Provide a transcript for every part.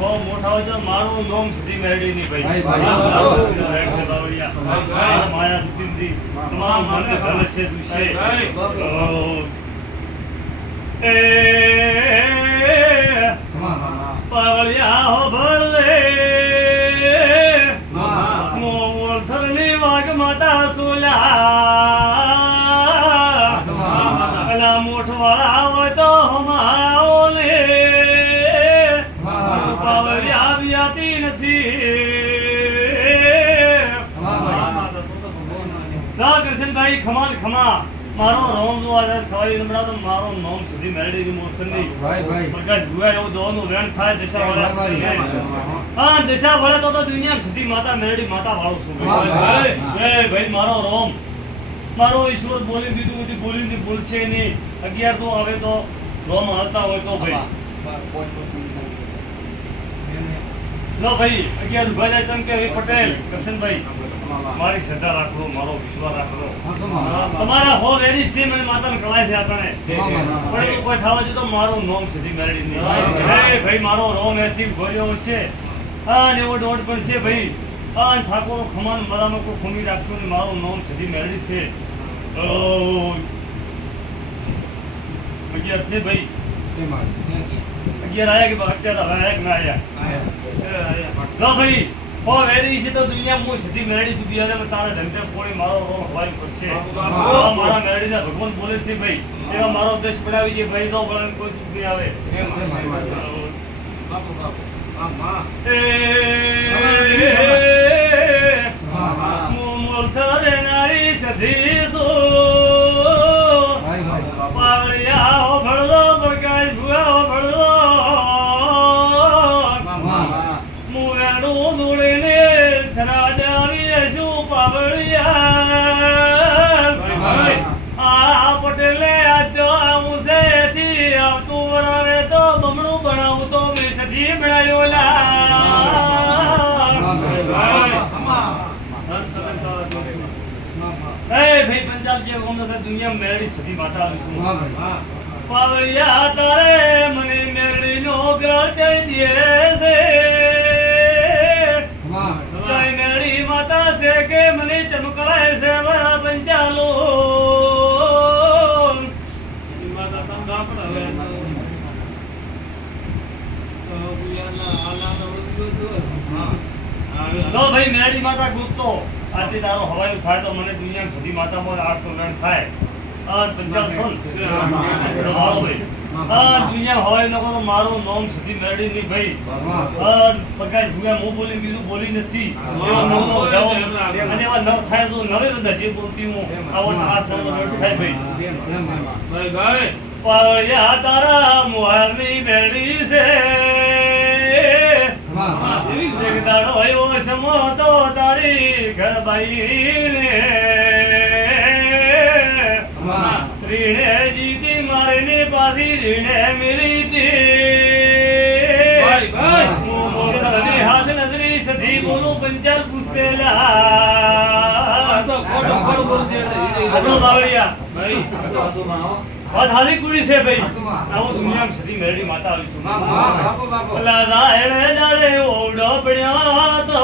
મોટા હોય તો મારું નામ સીધી મેરડી ની ભાઈ માયા દીદી તમામ મને ગમે છે દુશે એ પાવલિયા હો ભળે મોર થરની વાગ માતા સુલા અલા મોઠવાળા હોય તો હમાઓ ને પાવલિયા વ્યાતી નથી કૃષ્ણભાઈ ખમા ખમા મારો નામ જો આજે સવારી નંબરા તો મારો નામ સુધી મેરડી ની મોરસની પ્રકાશ ભુવા એવું દોનું વેણ થાય દિશા વાળા હા દિશા વાળા તો દુનિયા સુધી માતા મેરડી માતા વાળો છું ભાઈ મારો રોમ મારો ઈશ્વર બોલી દીધું હતી બોલી ની ભૂલ છે નહીં 11 તો આવે તો રોમ હાલતા હોય તો ભાઈ લો ભાઈ 11 ઉભા જાય તેમ કે પટેલ કરશનભાઈ મારી શ્રદ્ધા રાખો મારો વિશ્વાસ રાખો તમારા હો વેરી છે મને માતાને કળાય છે આપણે પણ કોઈ થાવા જો તો મારું નામ સીધી મેરડી ની ભાઈ મારો રોમ એથી ભર્યો છે આ ને એવો દોડ પણ છે ભાઈ આ ઠાકોર ખમાન મરામાં કોઈ ખુમી રાખજો ને મારું નામ સીધી મેરડી છે 11 છે ભાઈ 11 આયા કે અત્યારે આયા કે ના આયા લો ભાઈ ઓ વેરી છે તો દુનિયા મો સીધી મેરડી સુધી આવે તારા ધંધે પોળી મારો રોમ હવાઈ પડશે મારા મેરડી ના ભગવાન બોલે છે ભાઈ એવા મારો દેશ પડાવી છે ભાઈ તો પણ કોઈ દુખ નહીં આવે બાપુ બાપુ આમાં એ મોલ થરે નારી સધી સો પાવળિયા હો ભળલો પ્રકાશ ભુવા હો ભળલો મુવેડું દોડીને રાજાવી શું પાવળિયા આ પટેલે આજો આવું છે એથી આવતું વરાવે તો બમણું બનાવું તો મેં સધી બનાવ્યો ભાઈ પંજાબ જે દુનિયા મેરડી સધી માતા પાવળિયા તારે મને મેરડી નો ગ્રહ ચઈ દે છે મેરડી માતા છે કે મને ચમકળાય છે પંચાલો માતા તમ દાપડ હવે લો ભાઈ મેરડી માતા ગુસ્તો આજે તારો હવાયું થાય તો મને દુનિયા સધી માતા માં આઠ રણ થાય પંચાલ સોન દુનિયા હવાઈ ન કરો મારું નામ સધી મેરડી ની ભાઈ પ્રકાશ ભુવા હું બોલી બીજું બોલી નથી એવા નવ અને એવા નવ થાય તો નવે બધા જે બોલતી હું આવો આ સૌ થાય ભાઈ પાવળિયા તારા મુહારની મેરડી છે દાડો એવો સમો તો તારી ઘર બાઈ ને રીણે જીતી મારીને પાછી રીણે મિલી હતી હાથ નજરી સધી બોલું પંચાલ પૂછેલા વાત હાલી કુડી છે ભાઈ આવો દુનિયામાં સધી મેરડી માતા આવીશું ઓલા રાયણે જાડે ઓવડો પડ્યો તો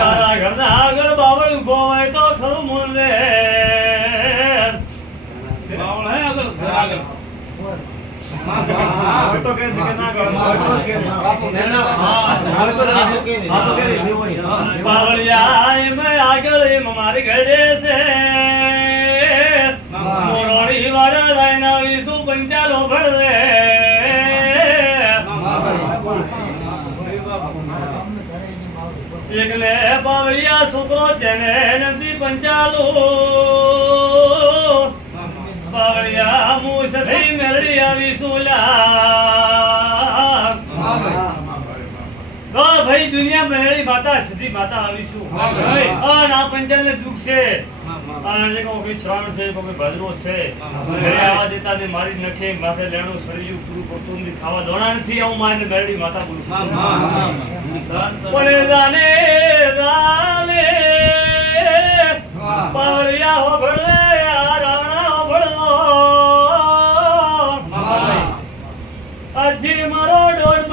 તારા ઘરના આગળ બાવળ ઉભો હોય તો ખરું મોન રે બાવળ હે આગળ ઘર આગળ તો કે ના ગળ બાપુ બાવળિયા એમ આગળ એમ મારી ઘરે છે મોરોડી વાળા રાયના વિસુ પંચાલો ભળે એકલે પાવળિયા છોકરો તેને નથી પંચાલો પાવળિયા મુસ થઈ મેરડી આવી સુલા ભાઈ દુનિયા મેરડી માતા સીધી માતા આવીશું આ પંચાલ ને દુઃખ છે આને કોઈ શ્રાવણ છે કોઈ ભાદરો છે ઘરે આવા દેતા ને મારી નખે માથે લેણું શરીર પૂરું પડતું નથી ખાવા દોણા નથી આવું મારી મેરડી માતા બોલું છું પણ જાને રાલે પાવળિયા હો ભળે આ રાણા હો ભળો અજી મારો ડોર